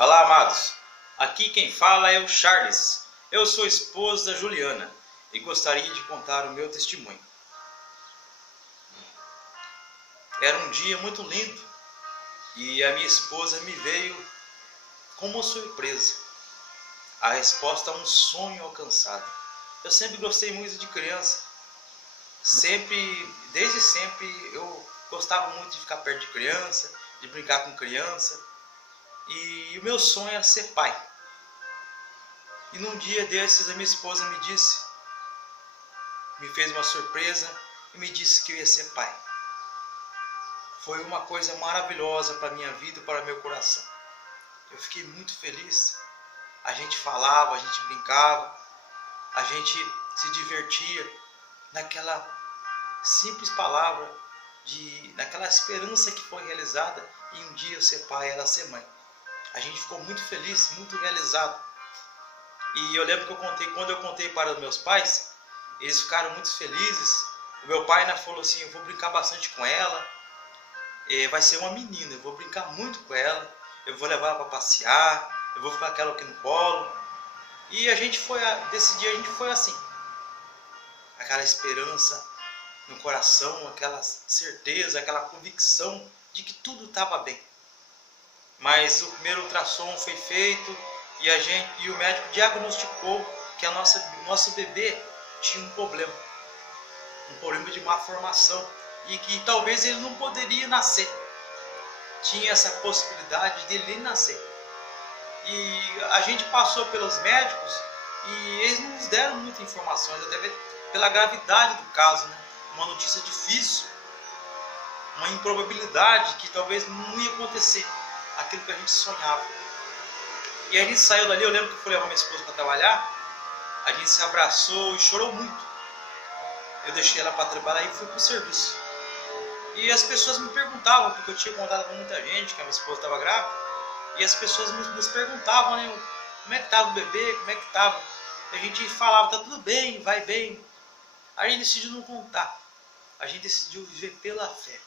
Olá, amados. Aqui quem fala é o Charles. Eu sou esposa da Juliana e gostaria de contar o meu testemunho. Era um dia muito lindo e a minha esposa me veio com uma surpresa. A resposta a um sonho alcançado. Eu sempre gostei muito de criança. Desde sempre eu gostava muito de ficar perto de criança, de brincar com criança. E o meu sonho era ser pai. E num dia desses a minha esposa me fez uma surpresa e me disse que eu ia ser pai. Foi uma coisa maravilhosa para a minha vida e para o meu coração. Eu fiquei muito feliz. A gente falava, a gente brincava, a gente se divertia naquela simples palavra, naquela esperança que foi realizada em um dia eu ser pai e ela ser mãe. A gente ficou muito feliz, muito realizado. E eu lembro que quando eu contei para os meus pais, eles ficaram muito felizes. O meu pai ainda falou assim: eu vou brincar bastante com ela, vai ser uma menina, eu vou brincar muito com ela, eu vou levar ela para passear, eu vou ficar com ela aqui no colo. E desse dia a gente foi assim, aquela esperança no coração, aquela certeza, aquela convicção de que tudo estava bem. Mas o primeiro ultrassom foi feito e o médico diagnosticou que nosso bebê tinha um problema de má formação e que talvez ele não poderia nascer. Tinha essa possibilidade de ele nem nascer. E a gente passou pelos médicos e eles não nos deram muitas informações, até pela gravidade do caso, né? Uma notícia difícil, uma improbabilidade que talvez não ia acontecer aquilo que a gente sonhava. E a gente saiu dali, eu lembro que eu fui levar minha esposa para trabalhar, a gente se abraçou e chorou muito. Eu deixei ela para trabalhar e fui para o serviço. E as pessoas me perguntavam, porque eu tinha contado com muita gente que a minha esposa estava grávida, e as pessoas nos perguntavam, né, como é que estava o bebê, como é que estava. A gente falava: tá tudo bem, vai bem. A gente decidiu não contar. A gente decidiu viver pela fé.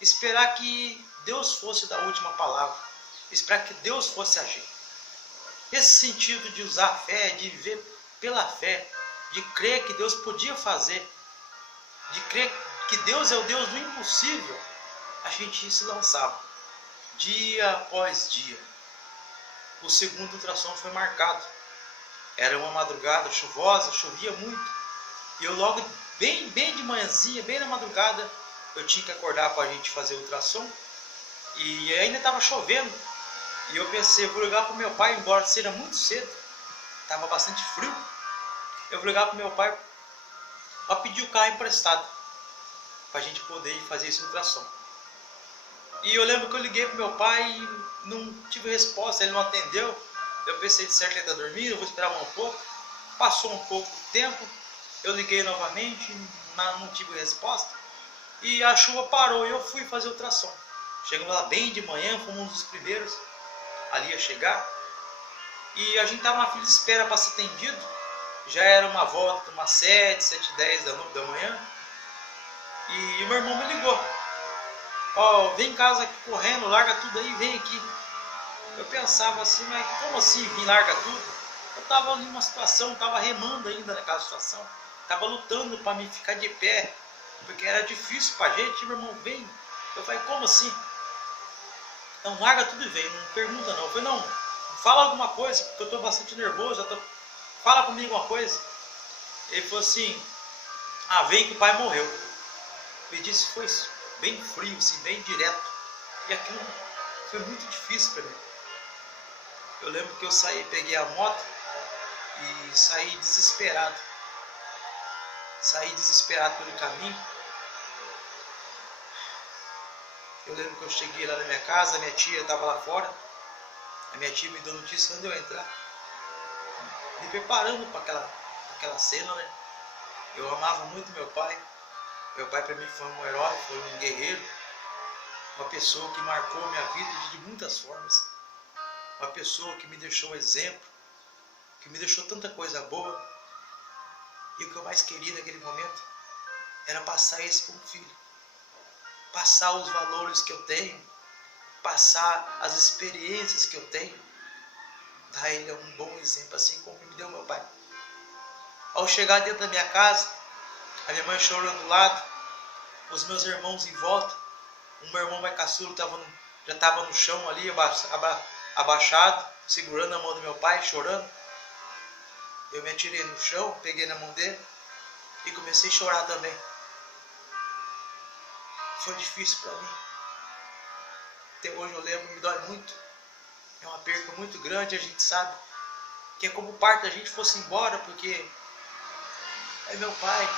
Esperar que Deus fosse dar a última palavra. Esperar que Deus fosse agir. Esse sentido de usar a fé, de viver pela fé, de crer que Deus podia fazer, de crer que Deus é o Deus do impossível, a gente se lançava, dia após dia. O segundo ultrassom foi marcado. Era uma madrugada chuvosa, chovia muito. E eu logo, bem de manhãzinha, bem na madrugada, eu tinha que acordar para a gente fazer o ultrassom. E ainda estava chovendo. E eu pensei: eu vou ligar para o meu pai, embora seja muito cedo, estava bastante frio. Eu vou ligar para o meu pai para pedir o carro emprestado, para a gente poder ir fazer esse ultrassom. E eu lembro que eu liguei para o meu pai e não tive resposta, ele não atendeu. Eu pensei: de certo ele está dormindo, eu vou esperar um pouco. Passou um pouco de tempo, eu liguei novamente, não tive resposta. E a chuva parou e eu fui fazer o ultrassom. Chegamos lá bem de manhã, fomos um dos primeiros ali a chegar. E a gente estava na fila de espera para ser atendido. Já era uma volta de umas 7h10 da manhã. E o meu irmão me ligou: ó, vem em casa aqui correndo, larga tudo aí, vem aqui. Eu pensava assim: mas como assim vim, larga tudo? Eu estava ali numa situação, estava remando ainda naquela situação. Estava lutando para me ficar de pé, porque era difícil para a gente. Meu irmão, vem. Eu falei: como assim? Não, larga tudo e vem, não pergunta não. Eu falei: não, fala alguma coisa, porque eu estou bastante nervoso, fala comigo uma coisa. Ele falou assim: ah, vem que o pai morreu. Me disse, foi bem frio, assim, bem direto. E aquilo foi muito difícil para mim. Eu lembro que eu peguei a moto e saí desesperado. Saí desesperado pelo caminho. Eu lembro que eu cheguei lá na minha casa, a minha tia estava lá fora. A minha tia me deu notícia antes de eu entrar, me preparando para aquela cena, né? Eu amava muito meu pai. Meu pai para mim foi um herói, foi um guerreiro. Uma pessoa que marcou minha vida de muitas formas. Uma pessoa que me deixou exemplo, que me deixou tanta coisa boa. E o que eu mais queria naquele momento era passar isso para um filho. Passar os valores que eu tenho, passar as experiências que eu tenho, dar a ele um bom exemplo, assim como me deu meu pai. Ao chegar dentro da minha casa, a minha mãe chorando do lado, os meus irmãos em volta, o meu irmão mais caçulo já estava no chão ali, abaixado, segurando a mão do meu pai, chorando. Eu me atirei no chão, peguei na mão dele e comecei a chorar também. Foi difícil para mim. Até hoje eu lembro, me dói muito. É uma perca muito grande, a gente sabe que é como parte da gente fosse embora, porque é meu pai,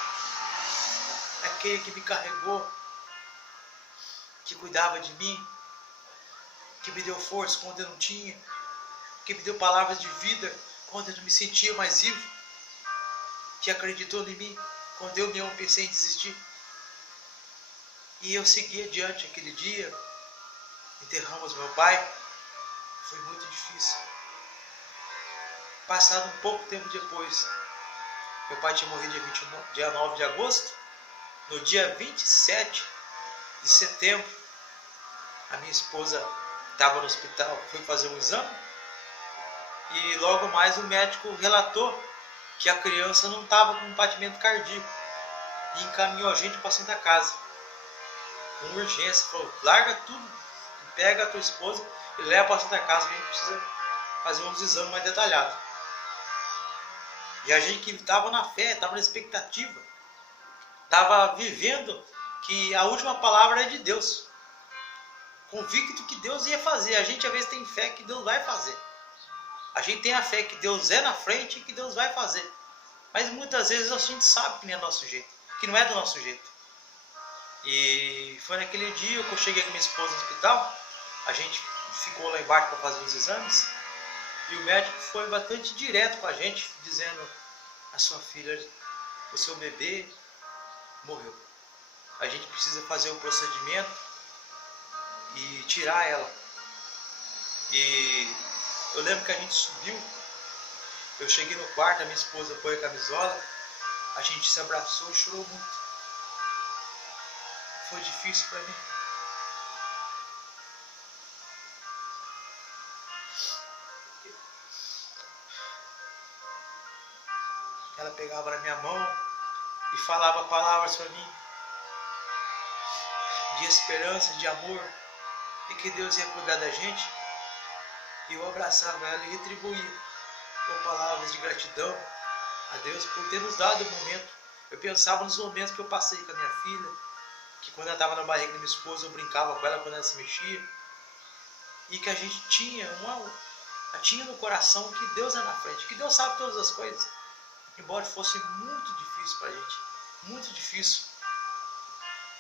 aquele que me carregou, que cuidava de mim, que me deu força quando eu não tinha, que me deu palavras de vida quando eu não me sentia mais vivo, que acreditou em mim quando eu mesmo pensei em desistir. E eu segui adiante aquele dia, enterramos meu pai, foi muito difícil. Passado um pouco tempo depois, meu pai tinha morrido dia 9 de agosto, no dia 27 de setembro, a minha esposa estava no hospital, foi fazer um exame, e logo mais o médico relatou que a criança não estava com batimento cardíaco, e encaminhou a gente para a Santa Casa, com urgência, falou, larga tudo, pega a tua esposa e leva para a Santa Casa, que a gente precisa fazer uns exames mais detalhados. E a gente que estava na fé, estava na expectativa, estava vivendo que a última palavra é de Deus, convicto que Deus ia fazer. A gente às vezes tem fé que Deus vai fazer, a gente tem a fé que Deus é na frente e que Deus vai fazer, mas muitas vezes a gente sabe que não é do nosso jeito, que não é do nosso jeito. E foi naquele dia que eu cheguei com minha esposa no hospital, a gente ficou lá embaixo para fazer os exames, e o médico foi bastante direto com a gente, dizendo, a sua filha, o seu bebê morreu. A gente precisa fazer o procedimento e tirar ela. E eu lembro que a gente subiu, eu cheguei no quarto, a minha esposa pôs a camisola, a gente se abraçou e chorou muito. Foi difícil para mim. Ela pegava na minha mão e falava palavras para mim de esperança, de amor, e que Deus ia cuidar da gente. E eu abraçava ela e retribuía com palavras de gratidão a Deus por ter nos dado o momento. Eu pensava nos momentos que eu passei com a minha filha, que quando ela estava na barriga da minha esposa eu brincava com ela quando ela se mexia, e que a gente tinha no coração que Deus é na frente, que Deus sabe todas as coisas. Embora fosse muito difícil para a gente, muito difícil,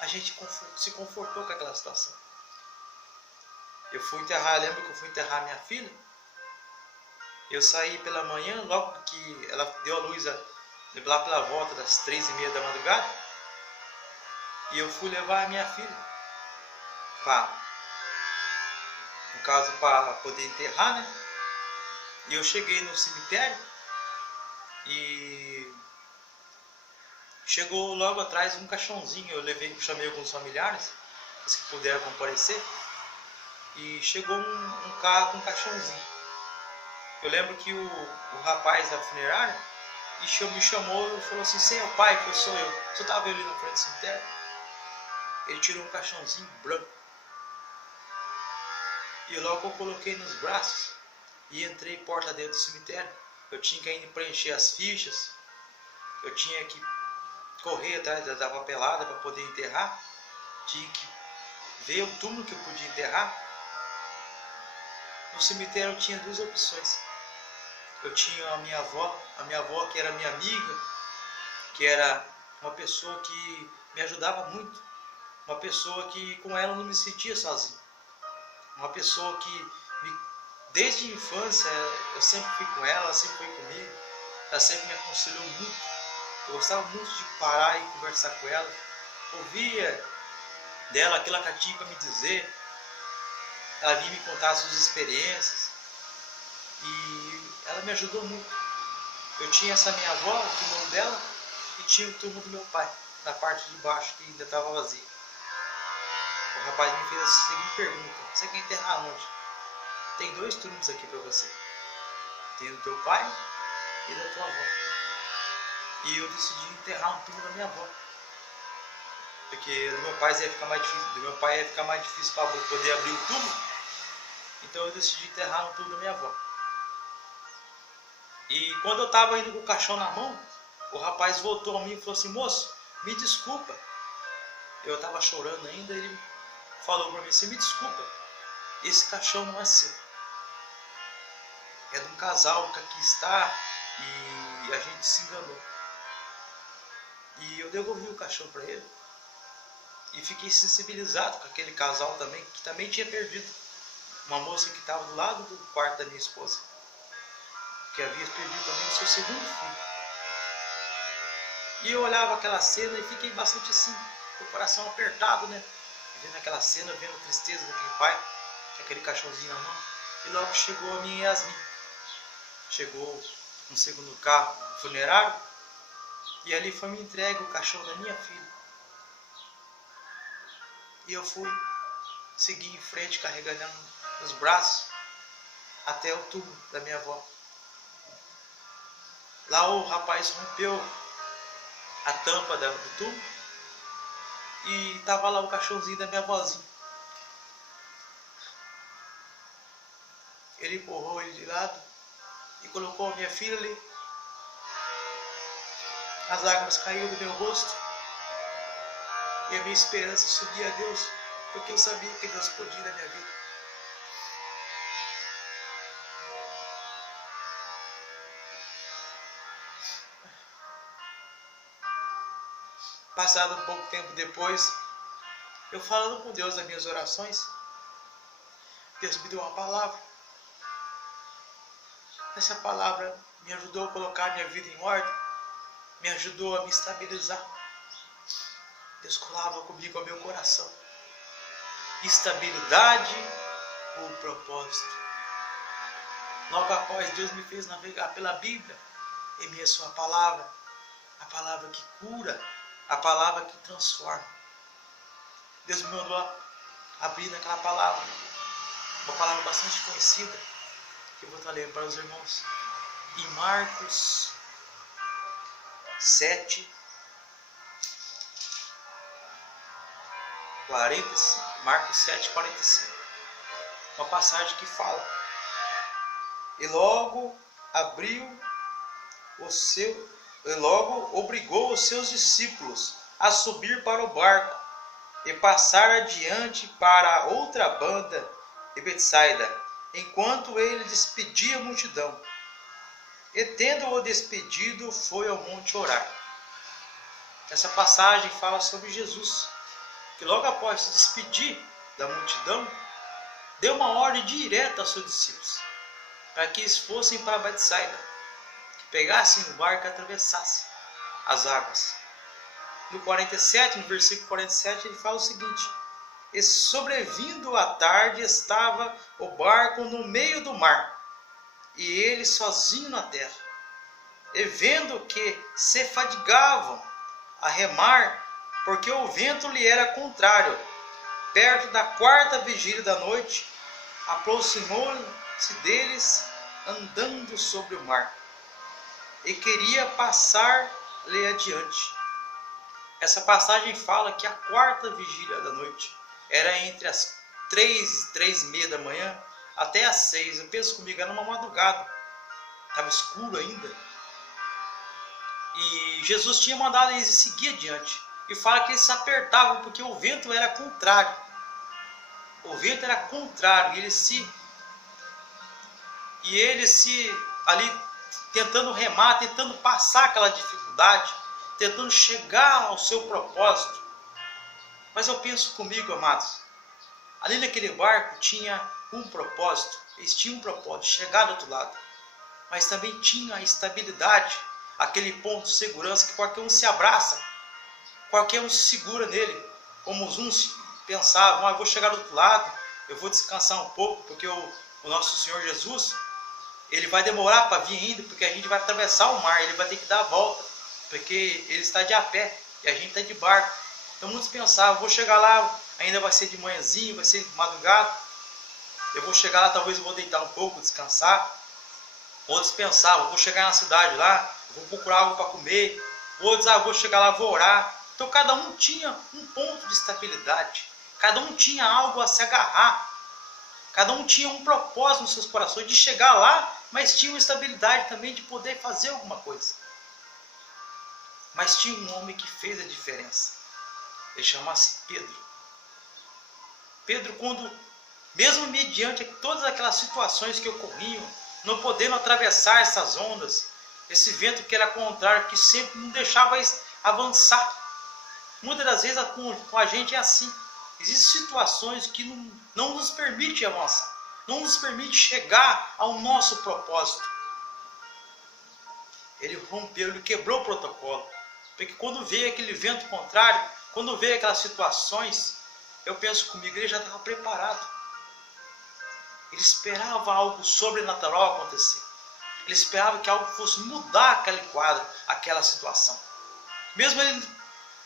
a gente se confortou com aquela situação. Eu fui enterrar, lembro que eu fui enterrar minha filha, eu saí pela manhã, logo que ela deu a luz lá pela volta das 3h30 da madrugada, e eu fui levar a minha filha, no caso para poder enterrar, né? E eu cheguei no cemitério, e chegou logo atrás um caixãozinho, eu chamei alguns familiares, os que puderam comparecer, e chegou um carro com um caixãozinho. Eu lembro que o rapaz da funerária me chamou e falou assim, você é o pai? Eu sou eu. Você estava ali na frente do cemitério? Ele tirou um caixãozinho branco, e logo eu coloquei nos braços e entrei porta dentro do cemitério. Eu tinha que ainda preencher as fichas, eu tinha que correr atrás da papelada para poder enterrar, tinha que ver o túmulo que eu podia enterrar. No cemitério eu tinha duas opções. Eu tinha a minha avó que era minha amiga, que era uma pessoa que me ajudava muito, uma pessoa que com ela eu não me sentia sozinho, uma pessoa que desde a infância eu sempre fui com ela sempre foi comigo, ela sempre me aconselhou muito. Eu gostava muito de parar e conversar com ela, ouvia dela aquilo que ela tinha para me dizer, ela vinha me contar as suas experiências, e ela me ajudou muito. Eu tinha essa minha avó, o túmulo dela, e tinha o túmulo do meu pai, na parte de baixo, que ainda estava vazio. O rapaz me fez a seguinte pergunta, você quer enterrar onde? Tem 2 túmulos aqui para você. Tem do teu pai e da tua avó. E eu decidi enterrar um túmulo da minha avó. Porque do meu pai ia ficar mais difícil, para poder abrir o túmulo. Então eu decidi enterrar no túmulo da minha avó. E quando eu estava indo com o caixão na mão, o rapaz voltou a mim e falou assim: moço, me desculpa. Eu estava chorando ainda, ele falou para mim assim: me desculpa, esse caixão não é seu. É de um casal que aqui está e a gente se enganou. E eu devolvi o caixão para ele. E fiquei sensibilizado com aquele casal também, que também tinha perdido uma moça que estava do lado do quarto da minha esposa, que havia perdido também o seu segundo filho. E eu olhava aquela cena e fiquei bastante assim, com o coração apertado, né? Vendo aquela cena, vendo a tristeza daquele pai, com aquele cachorrinho na mão. E logo chegou a minha Yasmin. Chegou um segundo carro funerário e ali foi me entregue o cachorro da minha filha. E eu fui seguir em frente, carregando nos braços até o túmulo da minha avó. Lá o rapaz rompeu a tampa do túmulo e estava lá o cachorrinho da minha avózinha. Ele empurrou ele de lado e colocou a minha filha ali. As lágrimas caíram do meu rosto e a minha esperança subia a Deus, porque eu sabia que Deus podia na minha vida. Passado um pouco tempo depois, eu falando com Deus nas minhas orações, Deus me deu uma palavra. Essa palavra me ajudou a colocar minha vida em ordem, me ajudou a me estabilizar. Deus falava comigo ao meu coração: estabilidade ou propósito. Logo após, Deus me fez navegar pela Bíblia, em minha sua palavra, a palavra que cura, a palavra que transforma. Deus me mandou abrir naquela palavra, uma palavra bastante conhecida, que eu vou estar lendo para os irmãos, em Marcos 7, 45. Marcos 7, 45. Uma passagem que fala: e logo obrigou os seus discípulos a subir para o barco e passar adiante para a outra banda de Betsaida, enquanto ele despedia a multidão. E tendo-o despedido, foi ao monte orar. Essa passagem fala sobre Jesus, que logo após se despedir da multidão, deu uma ordem direta aos seus discípulos, para que eles fossem para Betsaida, que pegassem o barco e atravessassem as águas. No versículo 47, ele fala o seguinte: e sobrevindo a tarde, estava o barco no meio do mar, e ele sozinho na terra. E vendo que se fadigavam a remar, porque o vento lhe era contrário, perto da quarta vigília da noite, aproximou-se deles andando sobre o mar, e queria passar-lhe adiante. Essa passagem fala que a quarta vigília da noite era entre as 3h30 da manhã até as 6. Eu penso comigo, era uma madrugada, estava escuro ainda. E Jesus tinha mandado eles seguir adiante. E fala que eles se apertavam porque o vento era contrário. O vento era contrário. E eles se ali tentando remar, tentando passar aquela dificuldade, tentando chegar ao seu propósito. Mas eu penso comigo, amados, ali naquele barco tinha um propósito. Eles tinham um propósito, chegar do outro lado. Mas também tinha a estabilidade, aquele ponto de segurança que qualquer um se abraça, qualquer um se segura nele. Como uns pensavam: eu vou chegar do outro lado, eu vou descansar um pouco, porque o nosso Senhor Jesus, ele vai demorar para vir ainda, porque a gente vai atravessar o mar, ele vai ter que dar a volta, porque ele está de a pé e a gente está de barco. Então muitos pensavam: vou chegar lá, ainda vai ser de manhãzinho, vai ser de madrugada, eu vou chegar lá, talvez eu vou deitar um pouco, descansar. Outros pensavam, vou chegar na cidade lá, vou procurar algo para comer. Outros, vou chegar lá, vou orar. Então cada um tinha um ponto de estabilidade. Cada um tinha algo a se agarrar. Cada um tinha um propósito nos seus corações de chegar lá, mas tinha uma estabilidade também de poder fazer alguma coisa. Mas tinha um homem que fez a diferença. Ele chama-se Pedro. Pedro, quando, mesmo mediante todas aquelas situações que ocorriam, não podendo atravessar essas ondas, esse vento que era contrário, que sempre não deixava avançar. Muitas das vezes com a gente é assim. Existem situações que não nos permitem avançar, não nos permitem chegar ao nosso propósito. Ele rompeu, ele quebrou o protocolo. Porque quando veio aquele vento contrário, quando veio aquelas situações, eu penso comigo, ele já estava preparado. Ele esperava algo sobrenatural acontecer. Ele esperava que algo fosse mudar aquele quadro, aquela situação. Mesmo ele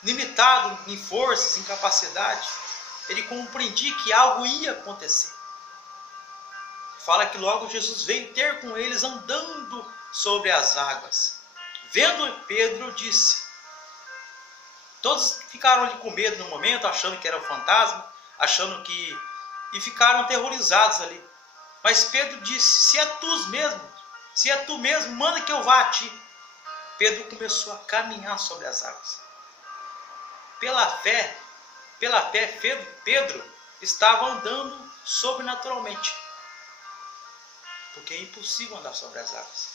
limitado em forças, em capacidade, ele compreendia que algo ia acontecer. Fala que logo Jesus veio ter com eles andando sobre as águas. Vendo Pedro, disse. Todos ficaram ali com medo no momento, achando que era o fantasma, achando que... e ficaram aterrorizados ali. Mas Pedro disse, se é tu mesmo, manda que eu vá a ti. Pedro começou a caminhar sobre as águas. Pela fé, Pedro estava andando sobrenaturalmente. Porque é impossível andar sobre as águas.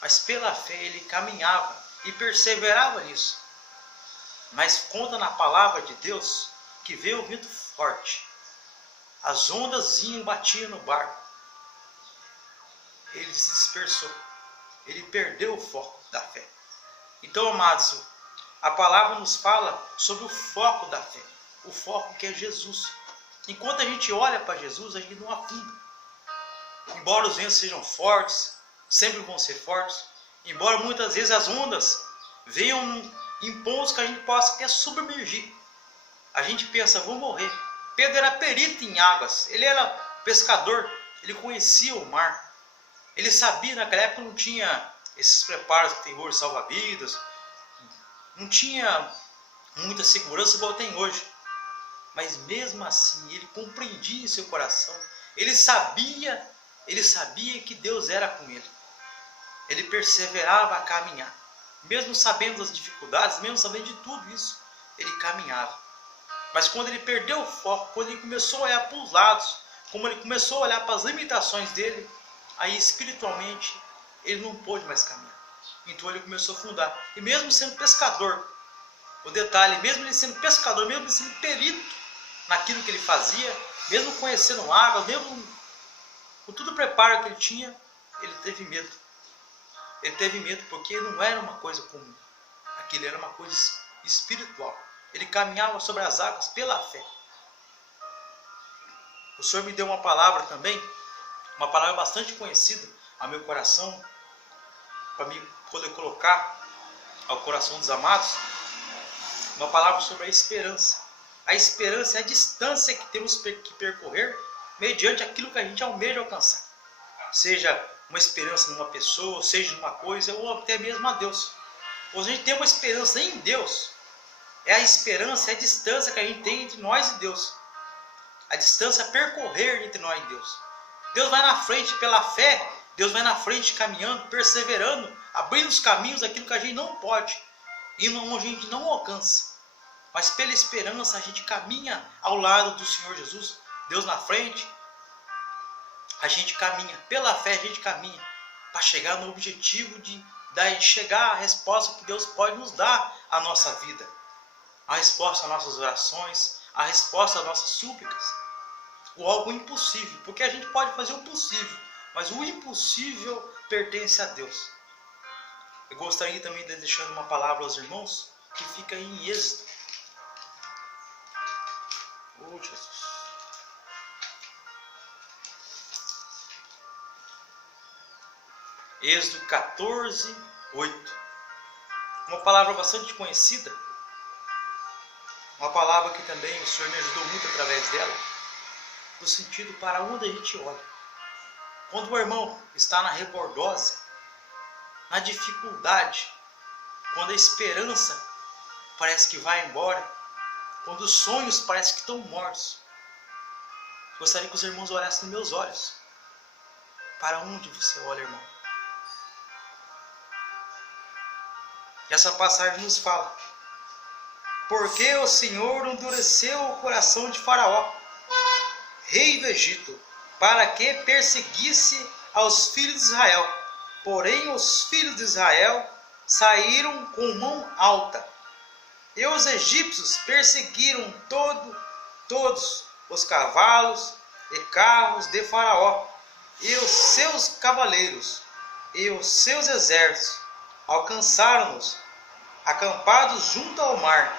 Mas pela fé ele caminhava e perseverava nisso. Mas conta na palavra de Deus que veio o vento forte. As ondas vinham e batiam no barco. Ele se dispersou. Ele perdeu o foco da fé. Então, amados, a palavra nos fala sobre o foco da fé. O foco que é Jesus. Enquanto a gente olha para Jesus, a gente não afunda. Embora os ventos sejam fortes, sempre vão ser fortes. Embora muitas vezes as ondas venham em pontos que a gente possa até submergir. A gente pensa, vou morrer. Pedro era perito em águas. Ele era pescador. Ele conhecia o mar. Ele sabia, naquela época não tinha esses preparos que tem hoje, salva-vidas. Não tinha muita segurança igual tem hoje. Mas mesmo assim, ele compreendia em seu coração. Ele sabia que Deus era com ele. Ele perseverava a caminhar. Mesmo sabendo das dificuldades, mesmo sabendo de tudo isso, ele caminhava. Mas quando ele perdeu o foco, quando ele começou a olhar para os lados, como ele começou a olhar para as limitações dele, aí espiritualmente ele não pôde mais caminhar. Então ele começou a afundar. E mesmo sendo pescador, o detalhe, mesmo ele sendo pescador, mesmo ele sendo perito naquilo que ele fazia, mesmo conhecendo água, mesmo com todo o preparo que ele tinha, ele teve medo. Ele teve medo porque não era uma coisa comum. Aquilo era uma coisa espiritual. Ele caminhava sobre as águas pela fé. O Senhor me deu uma palavra também, uma palavra bastante conhecida ao meu coração, para me poder colocar ao coração dos amados, uma palavra sobre a esperança. A esperança é a distância que temos que percorrer mediante aquilo que a gente almeja alcançar. Seja uma esperança numa pessoa, seja numa coisa, ou até mesmo a Deus. Ou a gente tem uma esperança em Deus. É a esperança, é a distância que a gente tem entre nós e Deus. A distância a percorrer entre nós e Deus. Deus vai na frente pela fé, Deus vai na frente caminhando, perseverando, abrindo os caminhos daquilo que a gente não pode, e onde a gente não alcança. Mas pela esperança a gente caminha ao lado do Senhor Jesus, Deus na frente, a gente caminha, pela fé a gente caminha, para chegar no objetivo de chegar à resposta que Deus pode nos dar à nossa vida. A resposta às nossas orações, a resposta às nossas súplicas, ou algo impossível, porque a gente pode fazer o possível, mas o impossível pertence a Deus. Eu gostaria também de deixar uma palavra aos irmãos, que fica em Êxodo. Oh, Jesus. Êxodo 14, 8. Uma palavra bastante conhecida. Uma palavra que também o Senhor me ajudou muito através dela. No sentido para onde a gente olha. Quando o irmão está na rebordose, na dificuldade, quando a esperança parece que vai embora, quando os sonhos parecem que estão mortos, gostaria que os irmãos olhassem nos meus olhos. Para onde você olha, irmão? E essa passagem nos fala: porque o Senhor endureceu o coração de Faraó, rei do Egito, para que perseguisse aos filhos de Israel. Porém os filhos de Israel saíram com mão alta, e os egípcios perseguiram todos os cavalos e carros de Faraó, e os seus cavaleiros, e os seus exércitos. Alcançaram-nos, acampados junto ao mar,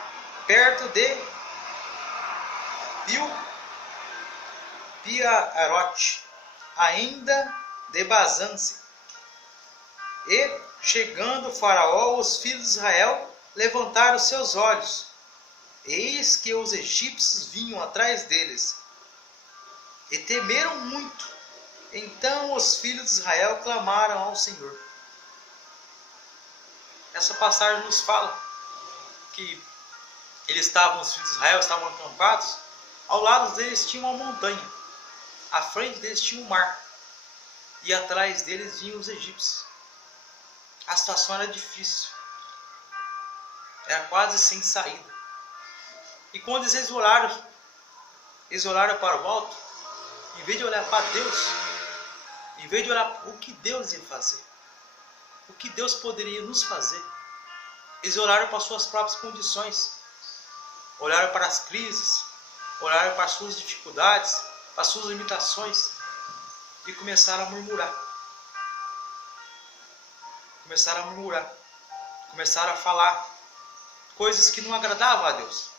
perto de Piarote, ainda de Bazance. E, chegando Faraó, os filhos de Israel levantaram seus olhos. Eis que os egípcios vinham atrás deles, e temeram muito. Então os filhos de Israel clamaram ao Senhor. Essa passagem nos fala que os filhos de Israel estavam acampados, ao lado deles tinha uma montanha, à frente deles tinha um mar, e atrás deles vinham os egípcios. A situação era difícil, era quase sem saída. E quando eles olharam para o alto, em vez de olhar para Deus, em vez de olhar o que Deus ia fazer, o que Deus poderia nos fazer, eles olharam para as suas próprias condições, olharam para as crises, olharam para as suas dificuldades, para as suas limitações, e começaram a murmurar. Começaram a falar coisas que não agradavam a Deus.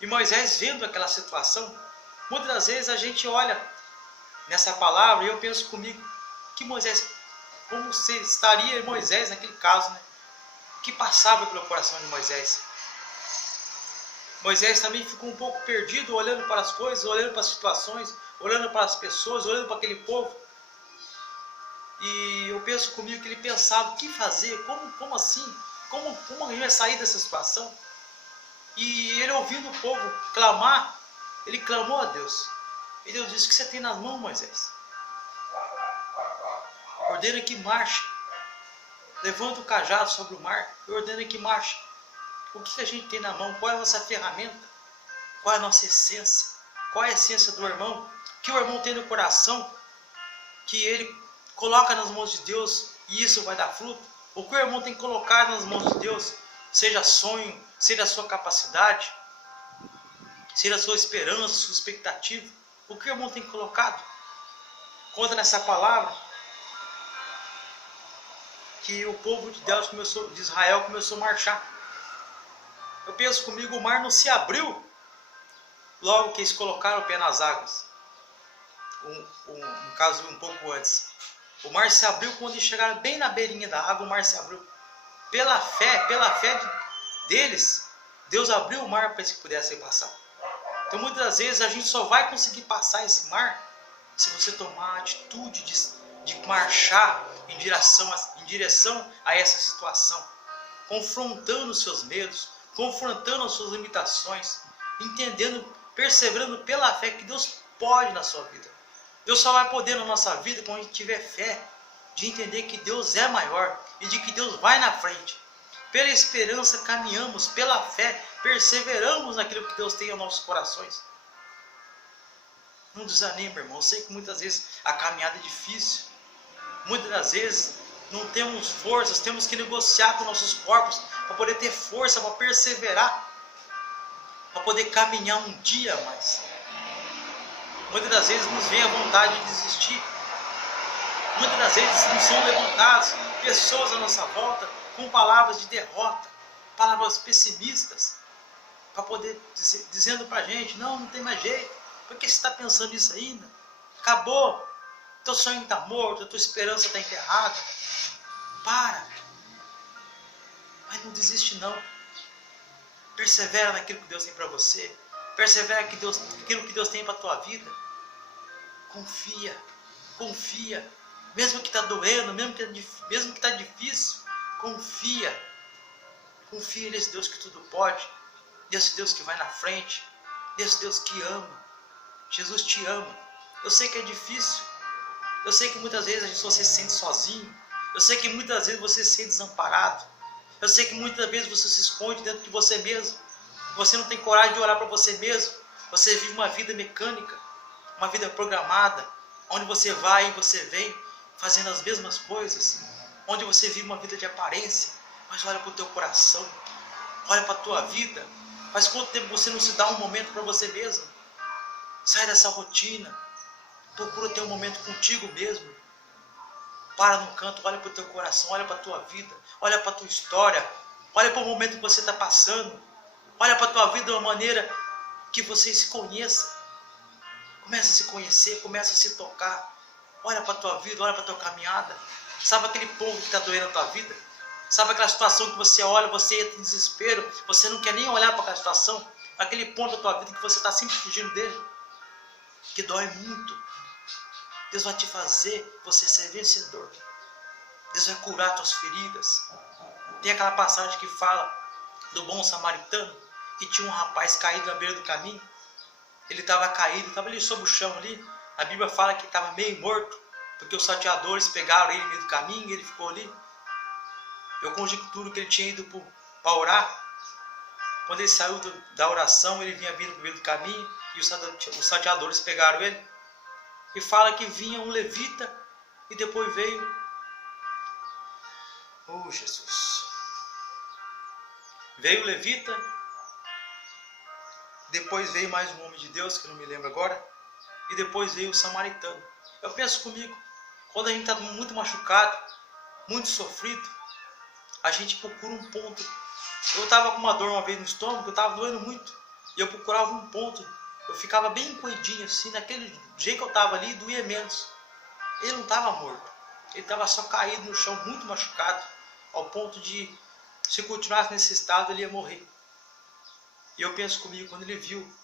E Moisés, vendo aquela situação, muitas das vezes a gente olha nessa palavra e eu penso comigo, que Moisés, como estaria Moisés naquele caso, né? O que passava pelo coração de Moisés? Moisés também ficou um pouco perdido, olhando para as coisas, olhando para as situações, olhando para as pessoas, olhando para aquele povo. E eu penso comigo que ele pensava, o que fazer? Como assim? Como a gente vai sair dessa situação? E ele, ouvindo o povo clamar, ele clamou a Deus. E Deus disse: o que você tem nas mãos, Moisés? Ordena que marche. Levanta o cajado sobre o mar e ordena que marche. O que a gente tem na mão? Qual é a nossa ferramenta? Qual é a nossa essência? Qual é a essência do irmão? O que o irmão tem no coração que ele coloca nas mãos de Deus e isso vai dar fruto? O que o irmão tem que colocar nas mãos de Deus, seja sonho, seja a sua capacidade, seja a sua esperança, a sua expectativa, o que o irmão tem colocado? Conta nessa palavra que o povo de Deus de Israel começou a marchar. Eu penso comigo, o mar não se abriu logo que eles colocaram o pé nas águas. Um caso um pouco antes. O mar se abriu quando eles chegaram bem na beirinha da água, o mar se abriu. Pela fé deles, Deus abriu o mar para eles que pudessem passar. Então muitas das vezes a gente só vai conseguir passar esse mar se você tomar a atitude de marchar em direção a essa situação, confrontando os seus medos, confrontando as suas limitações, entendendo, perseverando pela fé que Deus pode na sua vida. Deus só vai poder na nossa vida quando a gente tiver fé, de entender que Deus é maior e de que Deus vai na frente. Pela esperança caminhamos, pela fé perseveramos naquilo que Deus tem aos nossos corações. Não desanime, irmão. Eu sei que muitas vezes a caminhada é difícil. Muitas das vezes não temos forças, temos que negociar com nossos corpos para poder ter força, para perseverar, para poder caminhar um dia a mais. Muitas das vezes nos vem a vontade de desistir. Muitas das vezes nos são levantadas pessoas à nossa volta com palavras de derrota, palavras pessimistas, para poder dizendo para a gente: não tem mais jeito, por que você está pensando nisso ainda? Acabou, teu sonho está morto, a tua esperança está enterrada. Para, mas não desiste não. Persevera naquilo que Deus tem para você, persevera naquilo que Deus tem para a tua vida. Confia, Confia. Mesmo que está doendo, mesmo que está difícil, confia. Confia nesse Deus que tudo pode. Nesse Deus que vai na frente. Nesse Deus que ama. Jesus te ama. Eu sei que é difícil. Eu sei que muitas vezes você se sente sozinho. Eu sei que muitas vezes você se sente desamparado. Eu sei que muitas vezes você se esconde dentro de você mesmo. Você não tem coragem de orar para você mesmo. Você vive uma vida mecânica, uma vida programada, onde você vai e você vem fazendo as mesmas coisas, onde você vive uma vida de aparência, mas olha para o teu coração, olha para a tua vida. Faz quanto tempo você não se dá um momento para você mesmo? Sai dessa rotina, procura ter um momento contigo mesmo. Para no canto, olha para o teu coração, olha para a tua vida, olha para a tua história, olha para o momento que você está passando, olha para a tua vida de uma maneira que você se conheça. Começa a se conhecer, começa a se tocar. Olha para a tua vida, olha para a tua caminhada. Sabe aquele ponto que está doendo na tua vida? Sabe aquela situação que você olha, você entra em desespero, você não quer nem olhar para aquela situação? Aquele ponto da tua vida que você está sempre fugindo dele, que dói muito. Deus vai te fazer você ser vencedor. Deus vai curar tuas feridas. Tem aquela passagem que fala do bom samaritano, que tinha um rapaz caído na beira do caminho. Ele estava caído, estava ali sobre o chão ali. A Bíblia fala que estava meio morto, porque os salteadores pegaram ele no meio do caminho e ele ficou ali. Eu conjecturo que ele tinha ido para orar. Quando ele saiu da oração, ele vinha vindo no meio do caminho e os salteadores pegaram ele. E fala que vinha um levita e depois veio... Oh, Jesus! Veio o levita, depois veio mais um homem de Deus, que eu não me lembro agora, e depois veio o samaritano. Eu penso comigo, quando a gente está muito machucado, muito sofrido, a gente procura um ponto. Eu estava com uma dor uma vez no estômago, eu estava doendo muito, e eu procurava um ponto. Eu ficava bem encolhidinho assim, naquele jeito que eu estava ali, doía menos. Ele não estava morto, ele estava só caído no chão, muito machucado, ao ponto de, se continuasse nesse estado, ele ia morrer. E eu penso comigo, quando ele viu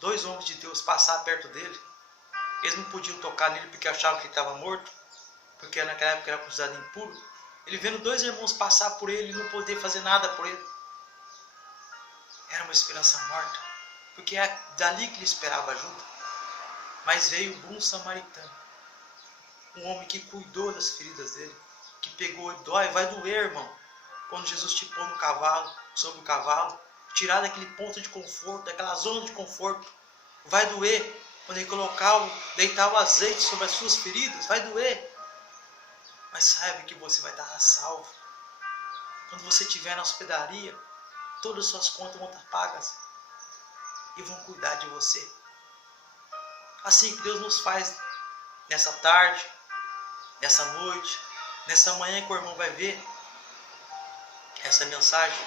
dois homens de Deus passar perto dele, eles não podiam tocar nele porque achavam que ele estava morto, porque naquela época era considerado impuro. Ele vendo dois irmãos passar por ele e não poder fazer nada por ele. Era uma esperança morta, porque é dali que ele esperava ajuda. Mas veio o bom samaritano, um homem que cuidou das feridas dele, que pegou e dói, vai doer, irmão, quando Jesus te pôr no cavalo, sobre o cavalo, tirar daquele ponto de conforto, daquela zona de conforto. Vai doer quando ele deitar o azeite sobre as suas feridas, vai doer. Mas saiba que você vai estar salvo. Quando você estiver na hospedaria, todas as suas contas vão estar pagas e vão cuidar de você. Assim que Deus nos faz nessa tarde, nessa noite, nessa manhã que o irmão vai ver essa mensagem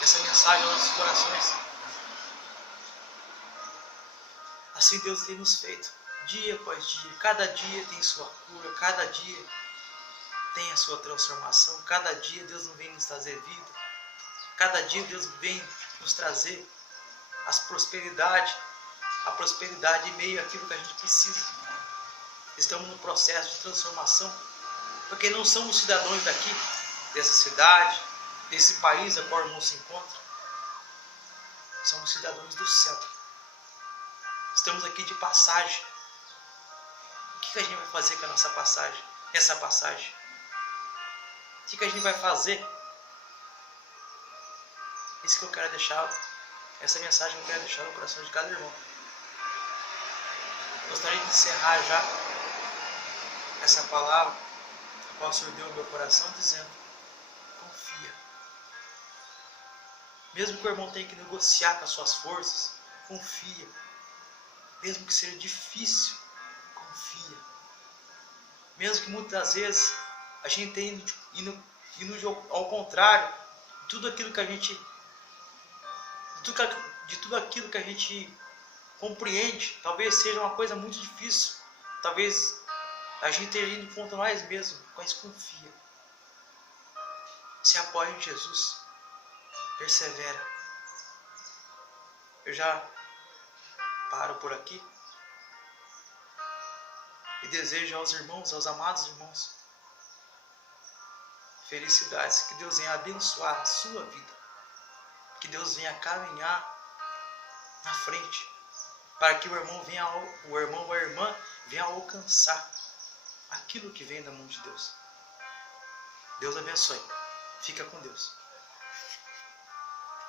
aos nossos corações. Assim Deus tem nos feito, dia após dia. Cada dia tem sua cura, cada dia tem a sua transformação. Cada dia Deus não vem nos trazer vida. Cada dia Deus vem nos trazer a prosperidade em meio àquilo que a gente precisa. Estamos no processo de transformação, porque não somos cidadãos daqui, dessa cidade, desse país a qual o irmão se encontra. Somos cidadãos do céu. Estamos aqui de passagem. O que a gente vai fazer com a nossa passagem? Essa passagem? O que a gente vai fazer? Isso que eu quero deixar, essa mensagem que eu quero deixar no coração de cada irmão. Gostaria de encerrar já essa palavra, a qual o Senhor deu no meu coração, dizendo: confia. Mesmo que o irmão tenha que negociar com as suas forças, confia. Mesmo que seja difícil, confia. Mesmo que muitas vezes a gente tenha indo ao contrário de tudo aquilo que a gente compreende, talvez seja uma coisa muito difícil, talvez a gente esteja indo contra nós mesmos, mas confia. Se apoia em Jesus, persevera. Eu já paro por aqui. e desejo aos irmãos, aos amados irmãos, felicidades, que Deus venha abençoar a sua vida, que Deus venha caminhar na frente, para que o irmão ou a irmã venha alcançar aquilo que vem da mão de Deus. Deus abençoe. Fica com Deus.